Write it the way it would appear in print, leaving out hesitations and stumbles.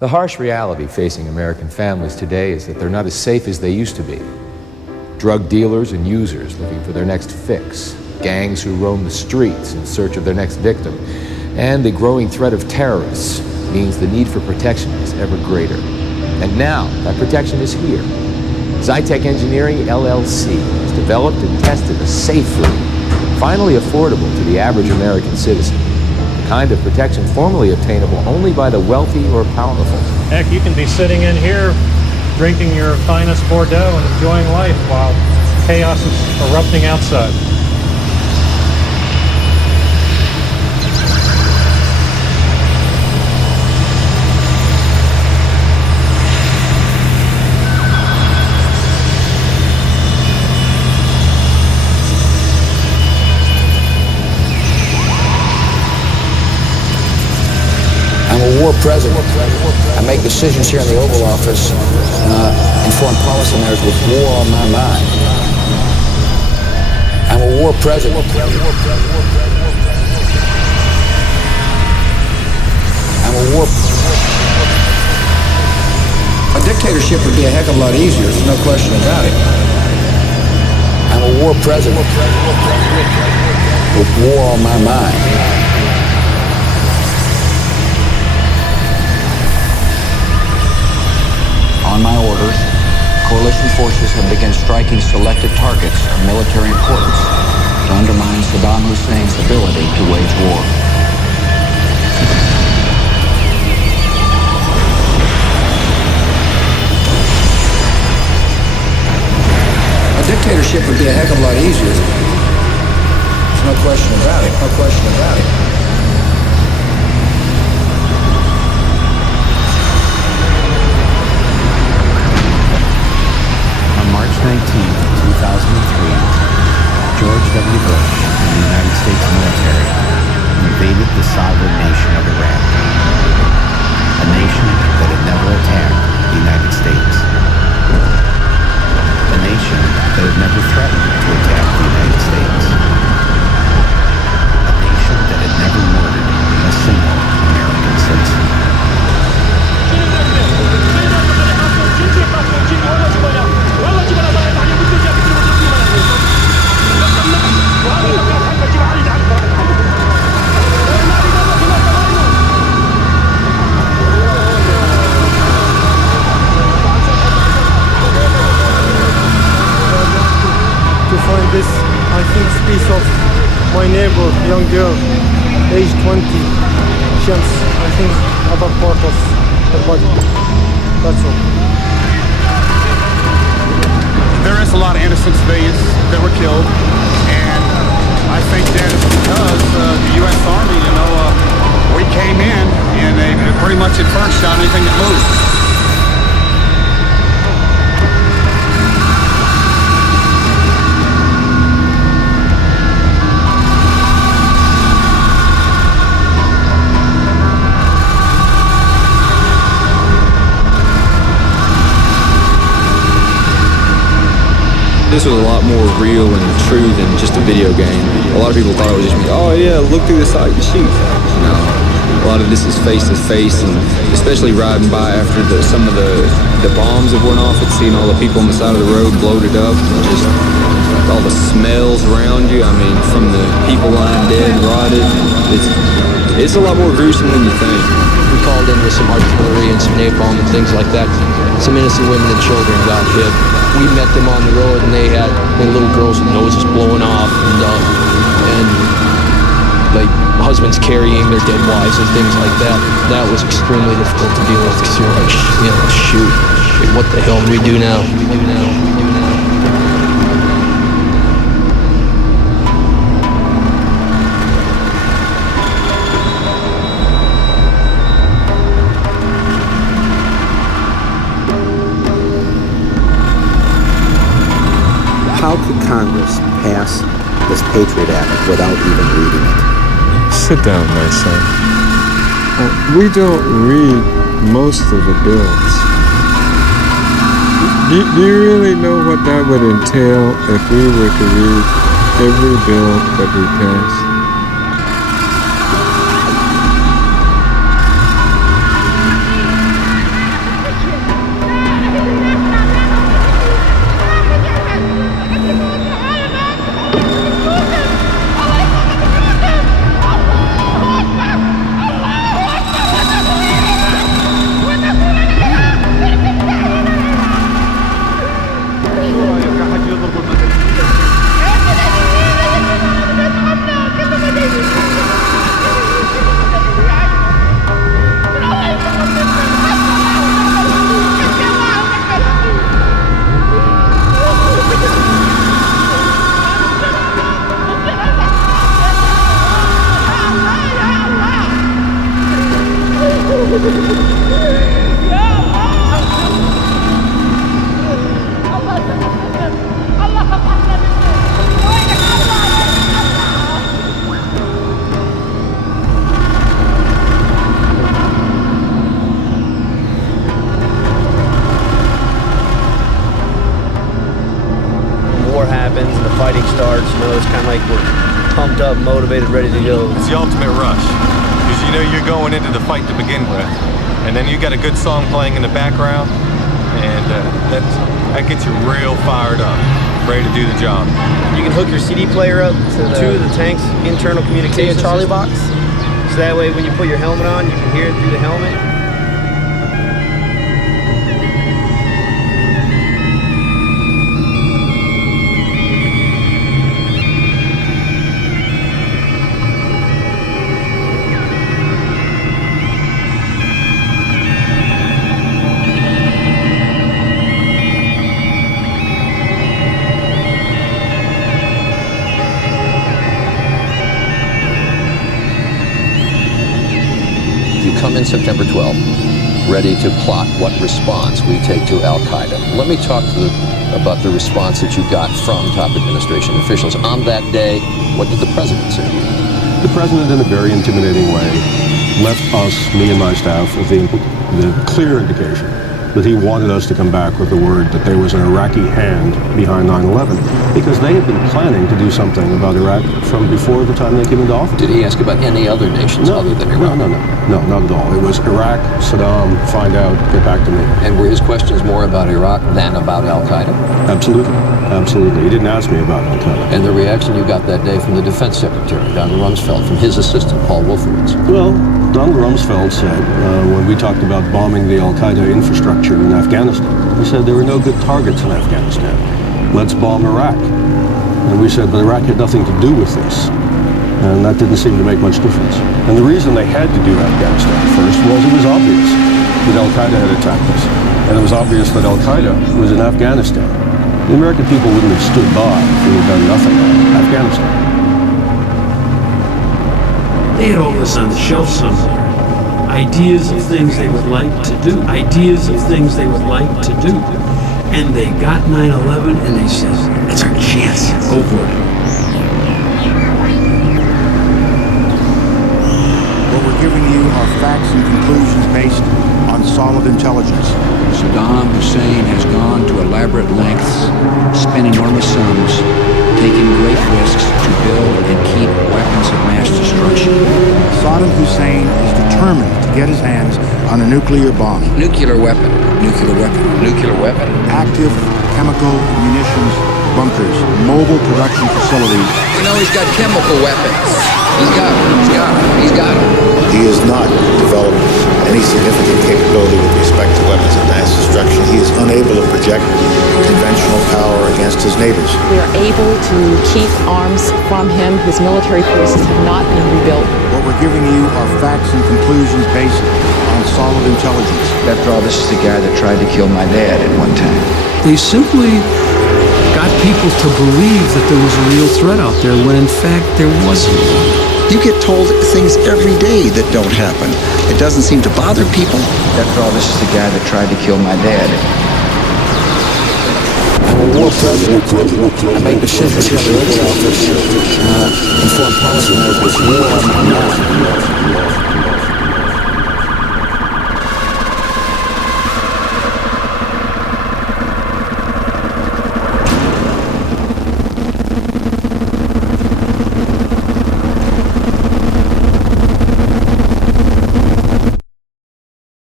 The harsh reality facing American families today is that they're not as safe as they used to be. Drug dealers and users looking for their next fix, gangs who roam the streets in search of their next victim, and the growing threat of terrorists means the need for protection is ever greater. And now, that protection is here. Zytec Engineering, LLC, has developed and tested a safe room, finally affordable to the average American citizen. The kind of protection formerly obtainable only by the wealthy or powerful. Heck, you can be sitting in here drinking your finest Bordeaux and enjoying life while chaos is erupting outside. I'm a war president. I make decisions here in the Oval Office and foreign policy matters with war on my mind. I'm a war president. I'm a war. A dictatorship would be a heck of a lot easier. There's no question about it. I'm a war president with war on my mind. On my orders, coalition forces have begun striking selected targets of military importance to undermine Saddam Hussein's ability to wage war. A dictatorship would be a heck of a lot easier. There's no question about it. No question about it. March 19, 2003, George W. Bush and the United States military invaded the sovereign nation of Iraq, a nation that had never attacked the United States, a nation that had never threatened to attack the United States, a nation that had never murdered a single American citizen. To find this, I think, piece of my neighbor, young girl, age 20, Shams, I think, other part of her body. That's all. There is a lot of innocent civilians that were killed, and I think that is because the U.S. Army, we came in and they pretty much at first shot anything that moved. This was a lot more real and true than just a video game. A lot of people thought it was just me, oh yeah, look through the sight and shoot. No, a lot of this is face to face, and especially riding by after some of the bombs that went off and seeing all the people on the side of the road bloated up, and just all the smells around you. I mean, from the people lying dead, rotted, it's a lot more gruesome than you think. We called in with some artillery and some napalm and things like that. Some innocent women and children got hit. We met them on the road, and they had little girls with noses blowing off, and like husbands carrying their dead wives and things like that. That was extremely difficult to deal with, because you're like, shoot, what the hell do we do now? How could Congress pass this Patriot Act without even reading it? Sit down, my son. We don't read most of the bills. Do you really know what that would entail if we were to read every bill that we pass? Happens and the fighting starts, you know, it's kind of like we're pumped up, motivated, ready to go. It's the ultimate rush, because you know you're going into the fight to begin with, and then you got a good song playing in the background, and that gets you real fired up, ready to do the job. You can hook your CD player up to the tank's internal communication Charlie box, so that way when you put your helmet on, you can hear it through the helmet. Come in September 12th, ready to plot what response we take to Al-Qaeda. Let me talk about the response that you got from top administration officials. On that day, what did the president say? The president, in a very intimidating way, left us, me and my staff, with the clear indication that he wanted us to come back with the word that there was an Iraqi hand behind 9/11, because they had been planning to do something about Iraq from before the time they came into office. Did he ask about any other nations other than Iraq? No, not at all. It was Iraq, Saddam, find out, get back to me. And were his questions more about Iraq than about Al-Qaeda? Absolutely. Absolutely. He didn't ask me about Al-Qaeda. And the reaction you got that day from the defense secretary, Donald Rumsfeld, from his assistant, Paul Wolfowitz? Well, Donald Rumsfeld said, when we talked about bombing the Al-Qaeda infrastructure in Afghanistan, he said there were no good targets in Afghanistan. Let's bomb Iraq. And we said, but Iraq had nothing to do with this. And that didn't seem to make much difference. And the reason they had to do Afghanistan first was it was obvious that Al-Qaeda had attacked us. And it was obvious that Al-Qaeda was in Afghanistan. The American people wouldn't have stood by if we had done nothing in Afghanistan. They had all this on the shelf somewhere. Ideas of things they would like to do. Ideas of things they would like to do. And they got 9/11 and they said, that's our chance. Go for it. What we're giving you are facts and conclusions based on solid intelligence. Saddam Hussein has gone to elaborate lengths, spent enormous sums, taking great risks to build and keep weapons of mass destruction. Saddam Hussein is determined to get his hands on a nuclear bomb. Nuclear weapon, nuclear weapon, nuclear weapon. Active chemical munitions bunkers, mobile production facilities. You know he's got chemical weapons. He's got them. He has not developed any significant capability with respect to weapons of mass destruction. He is unable to project conventional power against his neighbors. We are able to keep arms from him. His military forces have not been rebuilt. What we're giving you are facts and conclusions based on solid intelligence. After all, this is the guy that tried to kill my dad at one time. They simply got people to believe that there was a real threat out there when in fact there wasn't. You get told things every day that don't happen. It doesn't seem to bother people. After all, this is the guy that tried to kill my dad. I'm a war president. I make decisions here in the office. Inform policymakers. War on my mind.